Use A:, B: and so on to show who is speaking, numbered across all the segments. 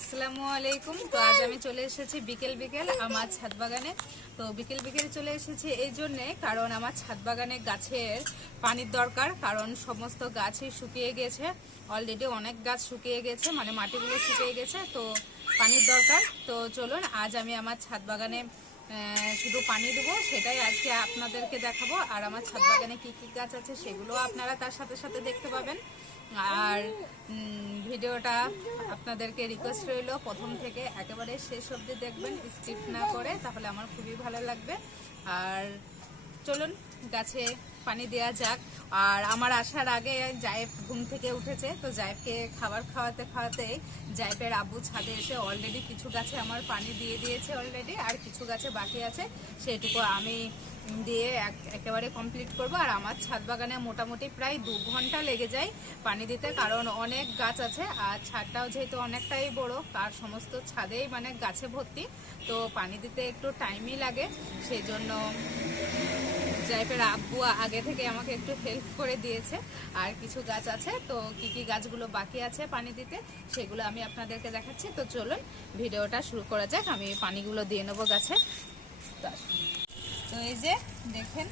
A: আসসালামু আলাইকুম। তো আজ আমি চলে এসেছি বিকেল বিকেল আমার ছাদ বাগানে। তো বিকেল বিকেল চলে এসেছি এই জন্যে কারণ আমার ছাদ বাগানে গাছের পানির দরকার, কারণ সমস্ত গাছই শুকিয়ে গেছে। অলরেডি অনেক গাছ শুকিয়ে গেছে মানে মাটিগুলো শুকিয়ে গেছে, তো পানির দরকার। তো চলুন, আজ আমি আমার ছাদ বাগানে শুধু পানি দেবো, সেটাই আজকে আপনাদেরকে দেখাবো। আর আমার ছাদ বাগানে কী কী গাছ আছে সেগুলো আপনারা তার সাথে সাথে দেখতে পাবেন। আর ভিডিওটা আপনাদেরকে রিকোয়েস্ট রইল, প্রথম থেকে একেবারে শেষ অবধি দেখবেন স্কিপ না করে, তাহলে আমার খুবই ভালো লাগবে। আর চলুন, গাছে পানি দেওয়া যাক। আর আমার আসার আগে জায়েব ঘুম থেকে উঠেছে, তো জায়েবকে খাবার খাওয়াতে খাওয়াতে জায়েবের আব্বু ছাদে এসে অলরেডি কিছু গাছে আমার পানি দিয়ে দিয়েছে অলরেডি আর কিছু গাছে বাকি আছে, সেটুকু আমি দিয়ে এক- একেবারে কমপ্লিট করব। আর আমার ছাদ বাগানে মোটামুটি প্রায় দু ঘণ্টা লেগে যায় পানি দিতে, কারণ অনেক গাছ আছে। আর ছাদটাও যেহেতু অনেকটাই বড় আর সমস্ত ছাদেই মানে গাছে ভর্তি। তো পানি দিতে একটু টাইমই লাগে। সেই জন্য জাইফের আব্বু আগে থেকে আমাকে একটু হেল্প করে দিয়েছে। আর কিছু গাছ আছে, তো কি কি গাছগুলো বাকি আছে পানি দিতে, সেগুলো আমি আপনাদেরকে দেখাচ্ছি। তো চলুন, ভিডিওটা শুরু করা যাক। আমি পানিগুলো দিয়ে নেব গাছে। তো এই যে দেখেন,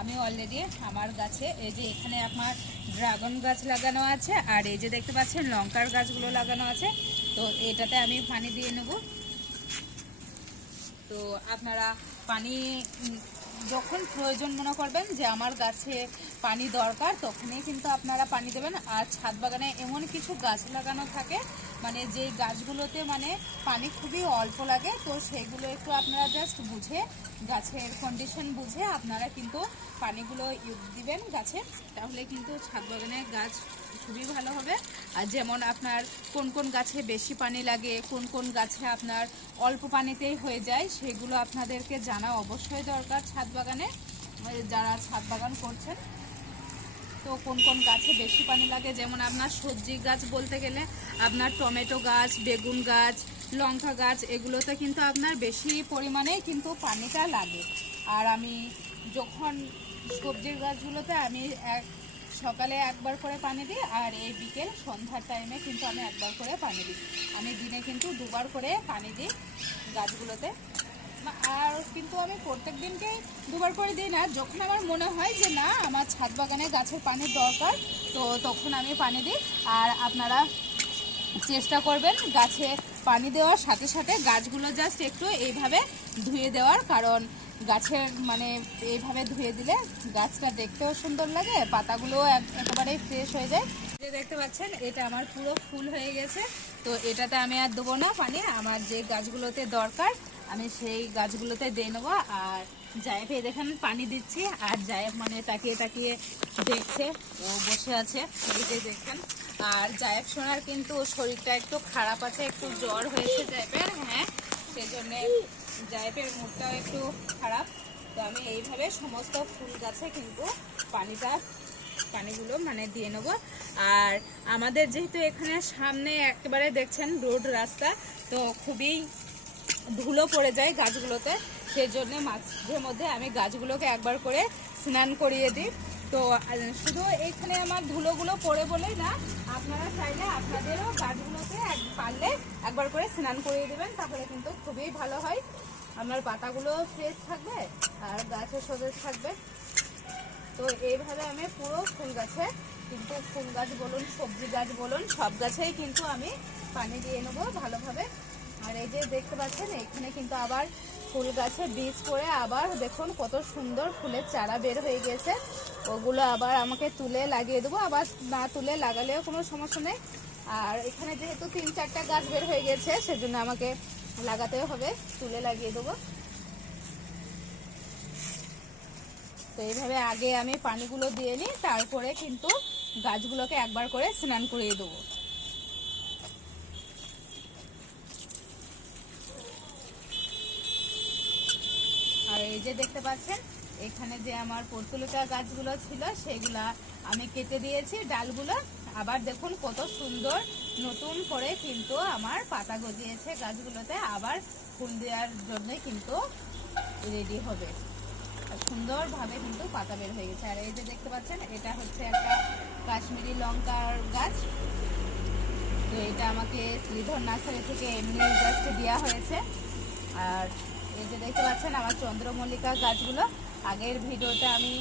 A: আমি অলরেডি আমার গাছে, এই যে এখানে আমার ড্রাগন গাছ লাগানো আছে, আর এই যে দেখতে পাচ্ছেন লঙ্কার গাছগুলো লাগানো আছে, তো এটাতে আমি পানি দিয়ে নেব। তো আপনারা পানি যখন প্রয়োজন মনে করবেন যে আমার গাছে পানি দরকার, তখনই কিন্তু আপনারা পানি দেবেন। আর ছাদ বাগানে এমন কিছু গাছ লাগানো থাকে মানে যে গাছগুলোতে মানে পানি খুবই অল্প লাগে, তো সেগুলো একটু আপনারা জাস্ট বুঝে, গাছের কন্ডিশন বুঝে আপনারা কিন্তু পানিগুলো দিবেন গাছে তাহলে কিন্তু ছাদ বাগানে গাছ খুবই ভালো হবে। আর যেমন আপনার কোন কোন গাছে বেশি পানি লাগে, কোন কোন গাছে আপনার অল্প পানিতেই হয়ে যায়, সেগুলো আপনাদেরকে জানা অবশ্যই দরকার ছাদ বাগানে। যারা ছাদ বাগান করছেন তো কোন কোন গাছে বেশি পানি লাগে? যেমন আপনার সবজি গাছ বলতে গেলে আপনার টমেটো গাছ, বেগুন গাছ, লঙ্কা গাছ, এগুলোতে কিন্তু আপনার বেশি পরিমাণে কিন্তু পানিটা লাগে। আর আমি যখন সবজির গাছগুলোতে আমি এক, সকালে একবার করে পানি দিই, আর এই বিকেল সন্ধ্যার টাইমে কিন্তু আমি একবার করে পানি দিই। আমি দিনে কিন্তু দুবার করে পানি দিই গাছগুলোতে। আর কিন্তু আমি প্রত্যেক দিনকেই দুবার করে দিই না। যখন আমার মনে হয় যে, না, আমার ছাদ বাগানে গাছের পানির দরকার, তো তখন আমি পানি দিই। আর আপনারা চেষ্টা করবেন গাছে পানি দেওয়ার সাথে সাথে গাছগুলো জাস্ট একটু এইভাবে ধুয়ে দেওয়ার। কারণ গাছের মানে এইভাবে ধুয়ে দিলে গাছটা দেখতেও সুন্দর লাগে, পাতাগুলোও এক- একেবারেই ফ্রেশ হয়ে যায়। যে দেখতে পাচ্ছেন, এটা আমার পুরো ফুল হয়ে গেছে। তো এটাতে আমি আর দেবো না পানি, আমার যে গাছগুলোতে দরকার আমি সেই গাছগুলোতে দিয়ে নেব আর জায়েফে দেখেন পানি দিচ্ছি আর জায়েফ মানে তাকিয়ে তাকিয়ে দেখছে, ও বসে আছে, এই যে দেখেন। আর জায়েফ সোনার কিন্তু শরীরটা একটু খারাপ আছে, একটু জ্বর হয়েছে জায়েফের হ্যাঁ সেই জন্যে জায়েফের মুখটাও একটু খারাপ। তো আমি এইভাবে সমস্ত ফুল গাছে কিন্তু পানিটা, পানিগুলো মানে দিয়ে নেব। আর আমাদের যেহেতু এখানে সামনে একেবারে দেখছেন রোড রাস্তা, তো খুবই ধুলো পড়ে যায় গাছগুলোতে সেই জন্য মাঝে মধ্যে আমি গাছগুলোকে একবার করে স্নান করিয়ে দিই। তো শুধু এইখানে আমার ধুলোগুলো পড়ে বলেই না, আপনারা চাইলে আপনাদেরও গাছগুলোকে এক, পারলে একবার করে স্নান করিয়ে দেবেন, তাহলে কিন্তু খুবই ভালো হয়। আপনার পাতাগুলো ফ্রেশ থাকবে আর গাছও সতেজ থাকবে। তো এইভাবে আমি পুরো ফুল গাছে, কিন্তু ফুল গাছ বলুন, সবজি গাছ বলুন, সব গাছেই কিন্তু আমি পানি দিয়ে নেব ভালোভাবে। আর এই যে দেখতে পাচ্ছেন, এখানে কিন্তু আবার ফুল গাছে বীজ পড়ে। আবার দেখুন কত সুন্দর ফুলের চারা বের হয়ে গেছে। ওগুলো আবার আমাকে তুলে লাগিয়ে দেবো। আবার না তুলে লাগালেও কোনো সমস্যা নেই। আর এখানে যেহেতু তিন চারটা গাছ বের হয়ে গেছে, সেজন্য আমাকে লাগাতেও হবে। তুলে লাগিয়ে দেবো। তো এইভাবে আগে আমি পানিগুলো দিয়ে নিই, তারপরে কিন্তু গাছগুলোকে একবার করে স্নান করিয়ে দেবো আর এই যে দেখতে পাচ্ছেন, এখানে যে আমার পর্তুলিকা গাছগুলো ছিল, সেগুলা আমি কেটে দিয়েছি ডালগুলো। আবার দেখুন কত সুন্দর নতুন করে কিন্তু আমার পাতা গজিয়েছে গাছগুলোতে। আবার ফুল দেওয়ার জন্য কিন্তু রেডি হবে। সুন্দরভাবে কিন্তু পাতা বের হয়ে গেছে। আর এই যে দেখতে পাচ্ছেন, এটা হচ্ছে একটা কাশ্মীরি লঙ্কার গাছ। তো এটা আমাকে শ্রীধর নার্সারি থেকে এমনি জাস্ট দেওয়া হয়েছে। আর এই যে দেখতে পাচ্ছেন আমার চন্দ্রমল্লিকা গাছগুলো। আগের ভিডিওতে আমি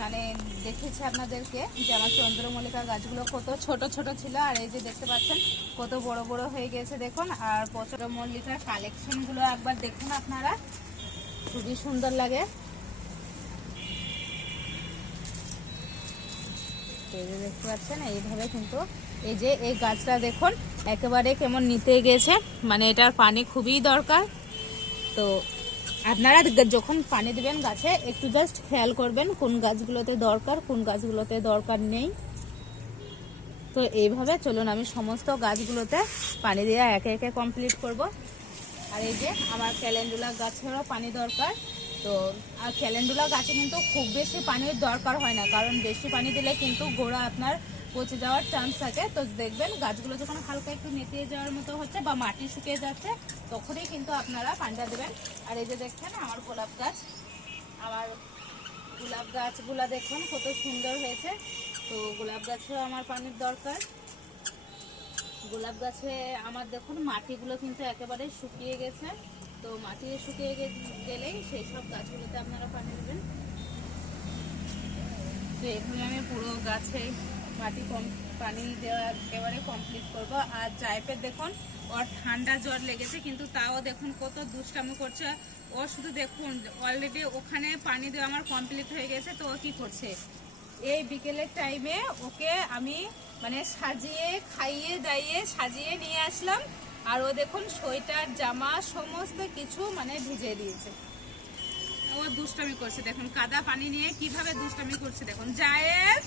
A: মানে দেখেছি আপনাদেরকে যে আমার চন্দ্রমল্লিকা গাছগুলো কত ছোট ছোট ছিল, আর এই যে দেখতে পাচ্ছেন কত বড় বড় হয়ে গেছে দেখুন। আর চন্দ্রমল্লিকার কালেকশনগুলো একবার দেখুন আপনারা। খুবই সুন্দর লাগে। দেখতে পাচ্ছেন, এইভাবে কিন্তু এই যে এই গাছটা দেখুন, একেবারে কেমন নিতে গেছে। মানে এটার পানি খুবই দরকার। তো আপনারা যখন পানি দিবেন গাছে, একটু জাস্ট খেয়াল করবেন কোন গাছগুলোতে দরকার, কোন গাছগুলোতে দরকার নেই। তো এইভাবে চলুন আমি সমস্ত গাছগুলোতে পানি দিয়ে একে একে কমপ্লিট করব। আর এই যে আমার ক্যালেন্ডুলা গাছেরও পানি দরকার। তো, আর ক্যালেন্ডুলা গাছে কিন্তু খুব বেশি পানির দরকার হয় না, কারণ বেশি পানি দিলে কিন্তু গোড়া আপনার পচে যাওয়ার চান্স থাকে। তো দেখবেন গাছগুলো যখন হালকা একটু নেতিয়ে যাওয়ার মতো হচ্ছে বা মাটি শুকিয়ে যাচ্ছে, তখনই কিন্তু আপনারা পানিটা দেবেন। আর এই যে দেখছেন আমার গোলাপ গাছ, আমার গোলাপ গাছগুলো দেখুন কত সুন্দর হয়েছে। তো গোলাপ গাছেও আমার পানির দরকার। গোলাপ গাছে আমার দেখুন মাটিগুলো কিন্তু একেবারে শুকিয়ে গেছে। তো মাটি শুকিয়ে গেলেই সেই সব গাছগুলোতে আপনারা পানি দেবেন। তো এখানে আমি পুরো গাছে মাটি কম, পানি দেওয়া একেবারে কমপ্লিট করব। আর জাইপের দেখুন, ওর ঠান্ডা জ্বর লেগেছে, কিন্তু তাও দেখুন কত দুষ্টামি করছে। ও শুধু দেখুন অলরেডি ওখানে পানি দেওয়া আমার কমপ্লিট হয়ে গেছে, তো ও কী করছে? এই বিকেলের টাইমে ওকে আমি মানে সাজিয়ে, খাইয়ে, দাইয়ে সাজিয়ে নিয়ে আসলাম। আর ও দেখুন, সোয়েটার, জামা সমস্ত কিছু মানে ভিজিয়ে দিয়েছে। ও দুষ্টামি করছে, দেখুন, কাদা পানি নিয়ে কীভাবে দুষ্টামি করছে, দেখুন জায়েব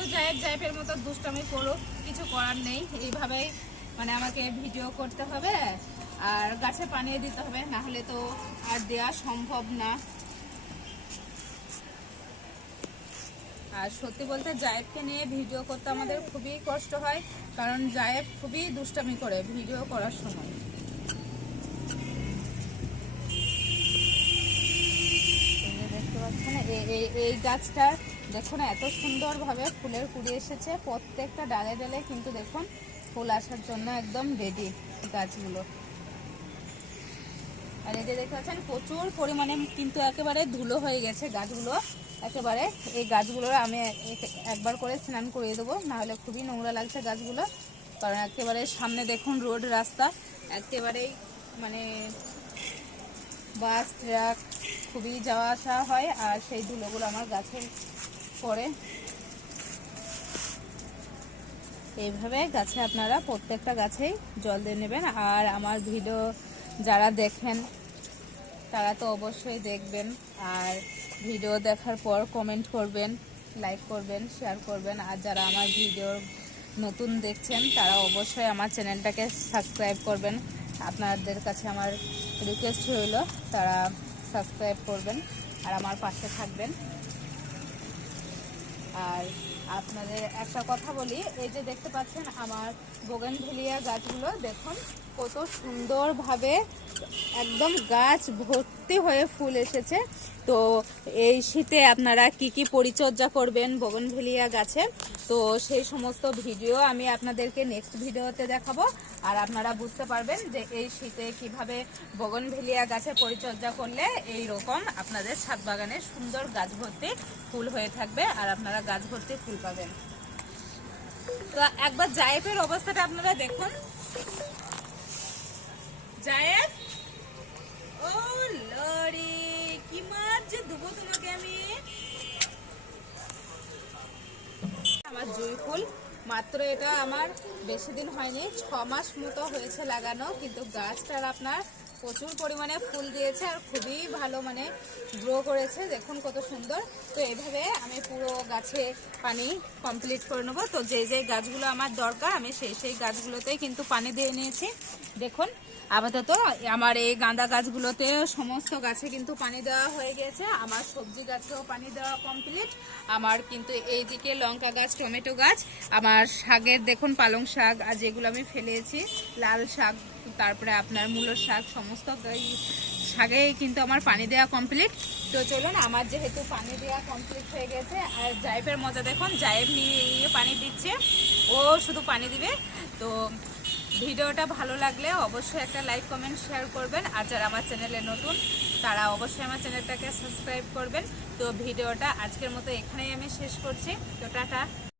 A: তো জায়েব জায়েবের মতো দুষ্টামি করুক, কিছু করার নেই। এইভাবেই মানে আমাকে ভিডিও করতে হবে আর গাছে পানি দিতে হবে না হলে তো আর দেওয়া সম্ভব না। আর সত্যি বলতে জায়েবকে নিয়ে ভিডিও করতে আমাদের খুবই কষ্ট হয়, কারণ জায়েব খুবই দুষ্টামি করে ভিডিও করার সময়। এই- এই- গাছটা দেখুন, এত সুন্দরভাবে ফুলের কুড়ি এসেছে। প্রত্যেকটা ডালে ডালে কিন্তু দেখুন, ফুল আসার জন্য একদম রেডি গাছগুলো। আর এই যে দেখতে পাচ্ছেন, প্রচুর পরিমাণে কিন্তু একেবারে ধুলো হয়ে গেছে গাছগুলো। একেবারে এই গাছগুলোর আমি এক- একবার করে স্নান করিয়ে দেবো, নাহলে খুবই নোংরা লাগছে গাছগুলো। কারণ একেবারে সামনে দেখুন রোড রাস্তা, একেবারেই মানে বাস ট্রাক খুবই যাওয়া আসা হয়, আর সেই ধুলোগুলো আমার গাছে পড়ে। এইভাবে গাছে আপনারা প্রত্যেকটা গাছেই জল দিয়ে নেবেন। আর আমার ভিডিও যারা দেখেন, তারা তো অবশ্যই দেখবেন। আর ভিডিও দেখার পর কমেন্ট করবেন লাইক করবেন শেয়ার করবেন। আর যারা আমার ভিডিও নতুন দেখছেন, তারা অবশ্যই আমার চ্যানেলটাকে সাবস্ক্রাইব করবেন। আপনাদের কাছে আমার রিকোয়েস্ট রইল, তারা সাবস্ক্রাইব করবেন আর আমার পাশে থাকবেন। আর আপনাদের একটা কথা বলি, এই যে দেখতে পাচ্ছেন আমার বোগানভেলিয়া গাছগুলো, দেখুন কত সুন্দরভাবে একদম গাছ ভর্তি হয়ে ফুল এসেছে। তো এই শীতে আপনারা কি কি পরিচর্যা করবেন বোগনভেলিয়া গাছে তো সেই সমস্ত ভিডিও আমি আপনাদেরকে নেক্সট ভিডিওতে দেখাবো। আর আপনারা বুঝতে পারবেন যে এই শীতে কীভাবে বগনভেলিয়া গাছে পরিচর্যা করলে এই রকম আপনাদের ছাদ বাগানে সুন্দর গাছ ভর্তি ফুল হয়ে থাকবে আর আপনারা গাছ ভর্তি ফুল পাবেন। তো একবার জায়েবের অবস্থাটা আপনারা দেখুন। জায়েব কি যে আমি? আমার জুঁই ফুল, মাত্র এটা আমার, বেশি দিন হয়নি, ছ মাস মতো হয়েছে লাগানো, কিন্তু গাছটার আপনার প্রচুর পরিমাণে ফুল দিয়েছে আর খুবই ভালো মানে গ্রো করেছে। দেখুন কত সুন্দর। তো এইভাবে আমি পুরো গাছে পানি কমপ্লিট করে নেব। তো যে যে গাছগুলো আমার দরকার, আমি সেই সেই গাছগুলোতেই কিন্তু পানি দিয়ে নিয়েছি। দেখুন, আপাতত আমার এই গাঁদা গাছগুলোতে সমস্ত গাছে কিন্তু পানি দেওয়া হয়ে গেছে। আমার সবজি গাছেও পানি দেওয়া কমপ্লিট আমার কিন্তু এইদিকে লঙ্কা গাছ, টমেটো গাছ, আমার শাকের দেখুন পালং শাক, আর যেগুলো আমি ফেলেছি, লাল শাক তারপরে আপনার মূলো শাক, সমস্ত শাকে কিন্তু আমার পানি দেওয়া কমপ্লিট তো চলুন, আমার যেহেতু পানি দেওয়া কমপ্লিট হয়ে গেছে, আর জাইফের মজা দেখুন নিয়ে নিয়ে পানি দিচ্ছে। ও শুধু পানি দিবে। তো ভিডিওটা ভালো লাগলে অবশ্যই একটা লাইক কমেন্ট শেয়ার করবেন। আর যারা আমার চ্যানেলে নতুন, তারা অবশ্যই আমার চ্যানেলটাকে সাবস্ক্রাইব করবেন। তো ভিডিওটা আজকের মতো এখানেই আমি শেষ করছি। তো টাটা।